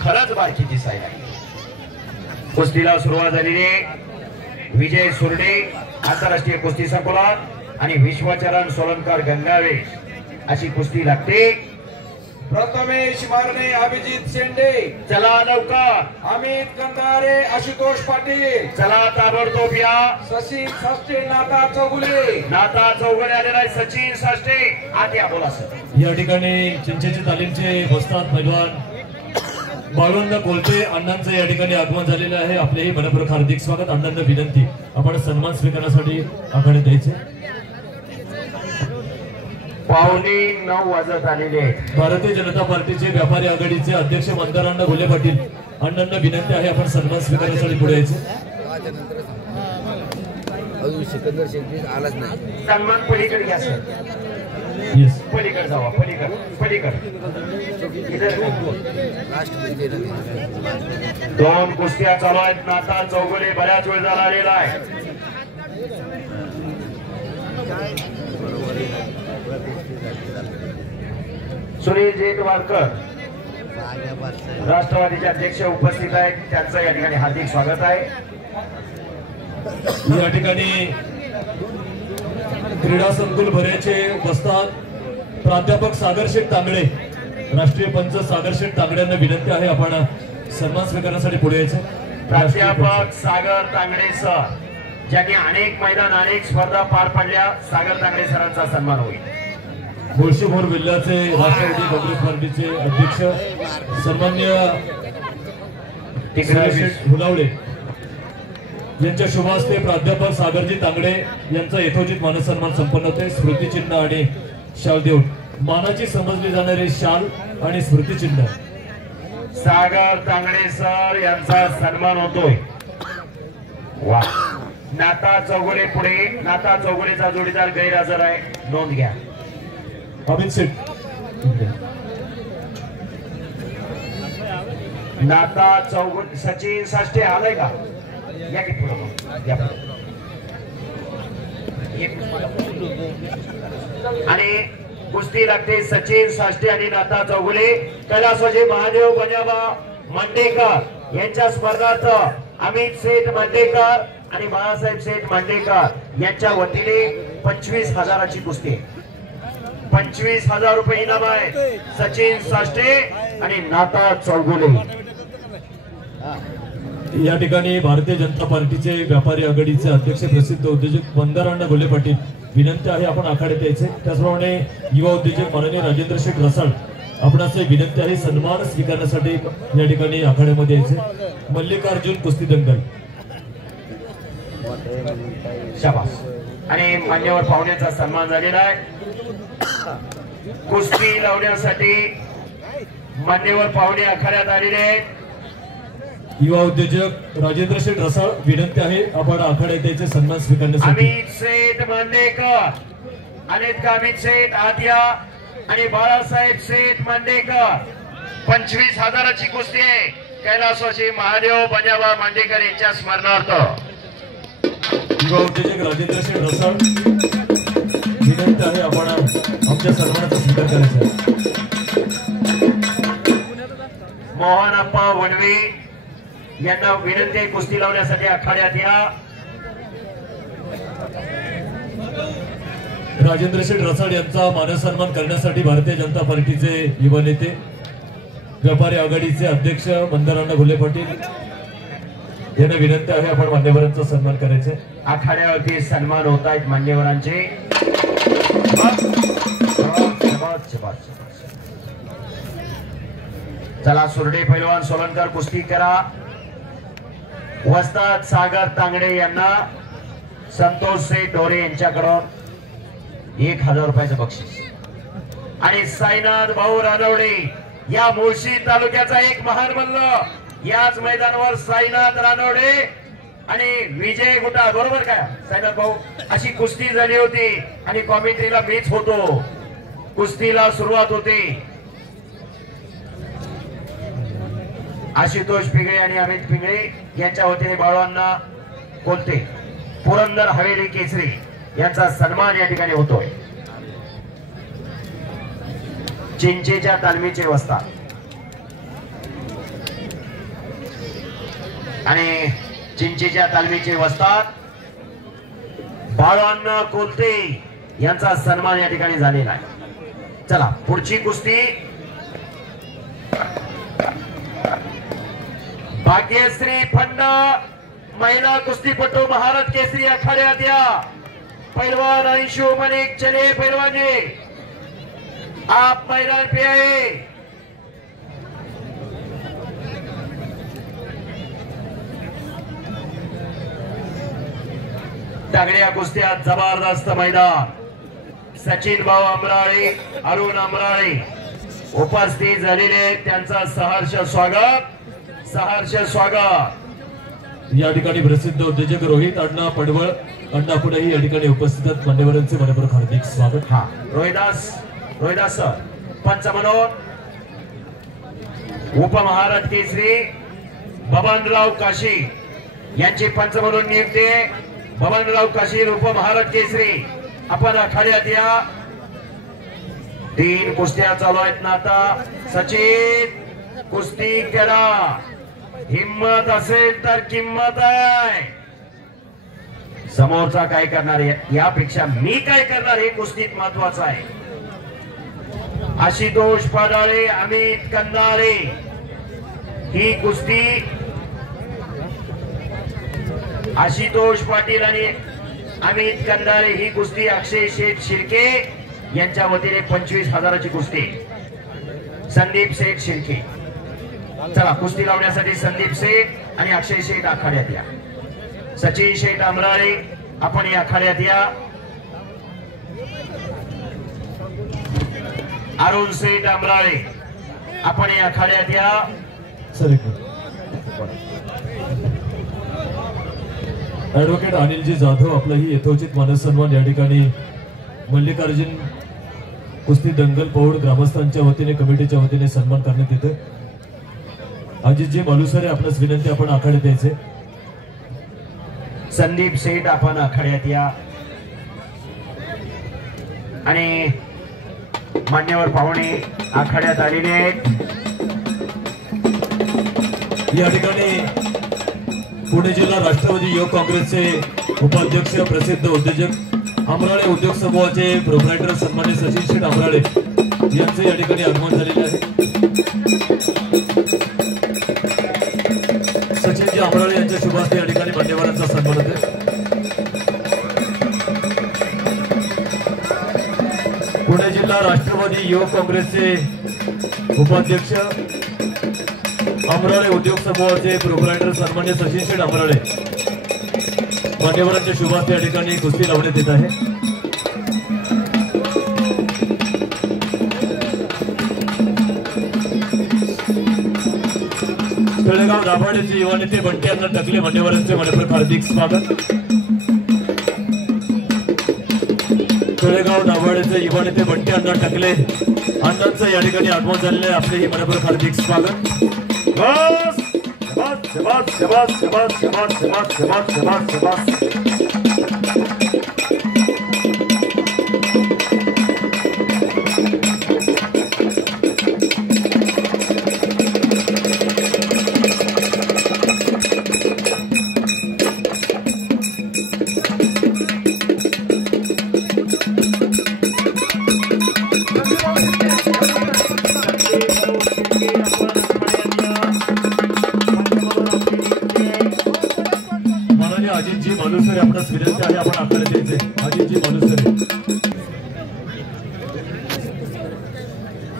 खरंच बारकी दिसायला लागली। कुस्तीला सुरुवात झालेली विजय सुर्डे आंतरराष्ट्रीय कुस्ती संकुलात आणि विश्वचरण सोलनकर गंगावेश अशी कुस्ती लागते। प्रथमेश मारणे अभिजित शेंडे चला लवकर। अमित कंधारे आशुतोष पाटील चला ताबडतोब या। सचिन साष्टे नाता चौगुले आलेला आहे। सचिन साष्टे आत या। बोला सर। या ठिकाणी चिंचेची तालीमचे वस्ताद पैलवान बाळवंत कोलते अण्णांचं या ठिकाणी आगमन झालेलं आहे। आपलेही मनपूर्वक हार्दिक स्वागत। अण्णांना विनंती आपण सन्मान स्वीकारण्यासाठी आखाड्यात यायचे। 9:15 वाजत आलेले आहेत। भारतीय जनता पार्टीचे व्यापारी आघाडीचे अध्यक्ष मंदार घोले पाटील अण्णांना विनंती आहे आपण सन्मान स्वीकारण्यासाठी पुढे यायचे। सिकंदर शेख आलाच नाही। सन्मान पलीकडे घ्या सर। येस पलीकडे जावा। पलीकडे दोन कुस्त्या चालू आहेत। नाता चौगुले बऱ्याच वेळ झाला आलेला आहे। सुनील जेटवारकर राष्ट्रवादीचे अध्यक्ष उपस्थित आहेत। त्यांचं या ठिकाणी हार्दिक स्वागत आहे। या ठिकाणी क्रीडा संकुल भरेचे वस्ताद प्राध्यापक सागर शेठ तांगडे राष्ट्रीय पंच सागर शेठ तांगड्यांना विनंती आहे आपण सन्मान स्वीकारण्यासाठी पुढे यायचे। प्राध्यापक सागर तांगडे सर ज्यांनी अनेक मैदान अनेक स्पर्धा पार पाडल्या, सागर तांगडे सरांचा सन्मान होईल। मुळशीभोर जिल्ह्याचे राष्ट्रवादी काँग्रेस पार्टीचे अध्यक्ष सन्मान्य शेठ भुलावडे यांच्या शुभ हस्ते प्राध्यापक सागरजी तांगडे यांचा यथोचित मानसन्मान संपन्न होते। स्मृतिचिन्ह आणि शाल देऊन मानाची समजली जाणारी शाल आणि स्मृतिचिन्ह सागर तांगडे सर यांचा सन्मान होतोय। वा। नाता चौगुले पुढे। नाता चौगुलेचा जोडीदार गैरहजर आहे, नोंद घ्या। अमित शेठ नाता चौगुले सचिन साष्टे आलाय का? या की पुढे या। आणि कुस्ती लागते सचिन साष्टे आणि नाता चौगुले। कैलासवासी महादेव बजाबा मंडेकर यांच्या स्पर्धार्थ अमित शेठ मंडेकर आणि बाळासाहेब शेठ मंडेकर यांच्या वतीने 25,000ची कुस्ती। 25,000 रुपये इनाम आहे। सचिन साष्टे आणि नाता चौगुले। या ठिकाणी भारतीय जनता पार्टीचे व्यापारी आघाडीचे अध्यक्ष प्रसिद्ध उद्योजक मंदार घोले पाटील विनंती आहे आपण आखाड्यात यायचे। त्याचप्रमाणे युवा उद्योजक माननीय राजेंद्र शेठ रसाळ आपणास विनंती आहे सन्मान स्वीकारण्यासाठी या ठिकाणी आखाड्यामध्ये यायचे। मल्लिकार्जुन कुस्ती दंगल शाबास। आणि मान्यवर पाहुण्यांचा सन्मान झालेला आहे। कुस्ती लावण्यासाठी मान्यवर पाहुणे आखाड्यात आलेले आहेत। युवा उद्योजक राजेंद्र शेठ रसाळ विनंती आहे आपण आखाड्यात यायचे सन्मान स्वीकारण्यासाठी। अमित शेठ मांडेकर अमित शेठ आद्या आणि बाळासाहेब शेठ मांडेकर 25,000ची कुस्ती आहे। कैलासवासी महादेव बजाबा मांडेकर यांच्या स्मरणार्थ युवा उद्योजक राजेंद्र शेठ रसाळ विनंती आहे आपण आमच्या सन्मानाचा स्वीकार करायचा। मोहनप्पा वनवे यांना विनंती आहे कुस्ती लावण्यासाठी आखाड्यात या। राजेंद्र शेठ रसाळ यांचा मानसन्मान करण्यासाठी भारतीय जनता पार्टीचे युवा नेते व्यापारी आघाडीचे अध्यक्ष मंदार घोले पाटील यांना विनंती आहे आपण मान्यवरांचा सन्मान करायचे। आखाड्यावरती सन्मान होत आहेत मान्यवरांचे। चला सुरडे पैलवान सोलनकर कुस्ती करा। वस्ताद सागर तांगडे यांना संतोष शेठ डोरे यांच्याकडून 1,000 रुपयाचं बक्षीस। आणि साईनाथ भाऊ रानवडे या मुळशी तालुक्याचा एक महान मल्ल याच मैदानावर साईनाथ रानवडे आणि विजय गुटा बरोबर काय साईनाथ भाऊ अशी कुस्ती झाली होती आणि कॉमेंट्रीला मीच होतो। कुस्तीला सुरुवात होती। आशुतोष पिंगळे आणि अमित पिंगळे यांच्या वतीने बाळवांना कोलते पुरंदर हवेली केसरी यांचा सन्मान या ठिकाणी होतोय। चिंचेच्या तालमीचे वस्ताद आणि चिंचेच्या तालमीचे वस्ताद बाळांना कोलते यांचा सन्मान या ठिकाणी झालेला आहे। चला पुढची कुस्ती भाग्यश्री फंड महिला कुस्तीपटू महाराज केसरी अखाड्यात या पहलवान अंशु मलिक चले पहलवान जी आप मैदान पे आए। दगड्या कुस्त्यात जबरदस्त मैदान सचिन भाऊ अमराळे अरुण अमराळे उपस्थित झालेले त्यांचा सहर्ष स्वागत। या ठिकाणी प्रसिद्ध उद्योजक रोहित अण्णा पडवळ अण्णा पुढेही या ठिकाणी उपस्थित आहेत। मान्यवरांचे मनपूर्वक हार्दिक स्वागत। हा रोहिदास सर पंच म्हणून उपमहाराज केसरी बबनराव काशी यांची पंच म्हणून नियुक्ती। बबनराव काशी उपमहाराज केसरी आपण आखाड्यात या। 3 कुस्त्या चालू आहेत ना आता। सचिन कुस्ती करा, हिम्मत असेल तर किंमत आहे। समोरचा काय करणार यापेक्षा मी काय करणार हे कुस्तीत महत्वाचं आहे। आशुतोष पाडाळे अमित कंदारे ही कुस्ती आशुतोष पाटील आणि अमित कंदारे ही कुस्ती अक्षय शेठ शिर्के यांच्या वतीने 25,000ची कुस्ती। संदीप शेठ शिर्के चला कुस्ती लावण्यासाठी संदीप शेठ आणि अक्षय शेठ आखाड्यात या। सचिन शेठ अमराळे आपण या आखाड्यात या। अरुण शेठ अमराळे आपण या आखाड्यात या। सर ऍडव्होकेट अनिलजी जाधव आपलाही यथोचित मानसन्मान या ठिकाणी मल्लिकार्जुन कुस्ती दंगल पौड ग्रामस्थांच्या वतीने कमिटीच्या वतीने सन्मान करण्यात येतो। अजितजी मालुसरे आपणास विनंती आपण आखाड्यात यायचे। संदीप शेठ आपण आखाड्यात या आणि मान्यवर पाहुणे आखाड्यात आलेले आहेत। या ठिकाणी पुणे जिल्हा राष्ट्रवादी युवक काँग्रेसचे उपाध्यक्ष प्रसिद्ध उद्योजक अमराळे उद्योग समूहाचे प्रोप्रायटर सन्मान्य सचिन शेठ अमराळे यांचे या ठिकाणी आगमन झालेले आहे। सचिनजी अमराळे यांच्या शुभ हस्ते या ठिकाणी मान्यवरांचा सन्मान होतो। पुणे जिल्हा राष्ट्रवादी युवक काँग्रेसचे उपाध्यक्ष अमराळे उद्योग समूहाचे प्रोप्रायटर सन्मान्य सचिन शेठ अमराळे मान्यवरांच्या शुभ हस्ते या ठिकाणी कुस्ती लावण्यात येत आहे। तळेगाव दाभाडेचे युवा नेते बंटी अण्णा टकले मान्यवरांचे मनपूर्वक हार्दिक स्वागत। तळेगाव दाभाडेचे युवा नेते बंटी अण्णा टकले अण्णांचं या ठिकाणी आगमन झालेले आहे। आपले ही मनपूर्वक हार्दिक स्वागत। अजितजी मालुसरे आपणास विनंती आहे आपण आखाड्यात यायचे। अजितजी मालुसरे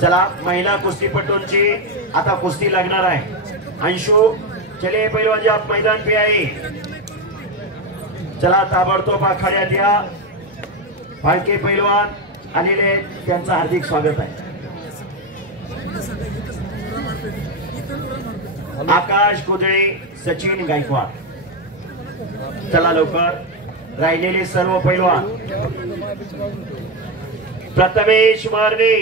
चला महिला कुस्तीपटूंची आता कुस्ती लागणार आहे। अंशु चले पहलवान जी आप मैदान पे आए। चला ताबडतोब आखाड्यात या। फाळके पहलवान आलेले त्यांचं हार्दिक स्वागत आहे। आकाश कुदळे सचिन गायकवाड चला लवकर राहिलेले सर्व पैलवान। प्रथमेश मारणे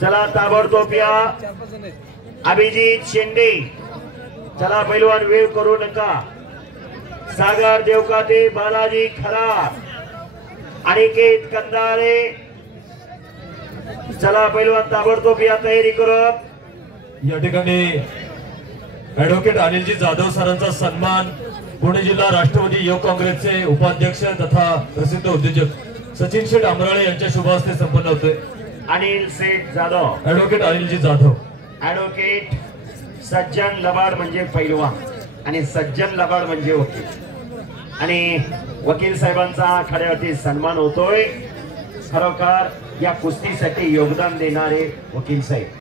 चला ताबडतोब या। अभिजित शेंडे चला पैलवान वेळ करू नका। सागर देवकाते बालाजी खरार अनिकेत कंदारे चला पैलवान ताबडतोब या तयारी करत। या ठिकाणी ऍडव्होकेट अनिलजी जाधव सरांचा सन्मान पुणे जिल्हा राष्ट्रवादी युवक काँग्रेसचे उपाध्यक्ष तथा प्रसिद्ध उद्योजक सचिन शेठ आमराळे यांच्या शुभ हस्ते संपन्न होतोय। अनिल शेठ जाधव, ऍडव्होकेट अनिलजी जाधव, ऍडव्होकेट सज्जन लबाड म्हणजे पैलवान आणि सज्जन लबाड म्हणजे वकील, आणि वकील साहेबांचा खऱ्यावरती सन्मान होतोय। खरोखर या कुस्तीसाठी योगदान देणारे वकील साहेब।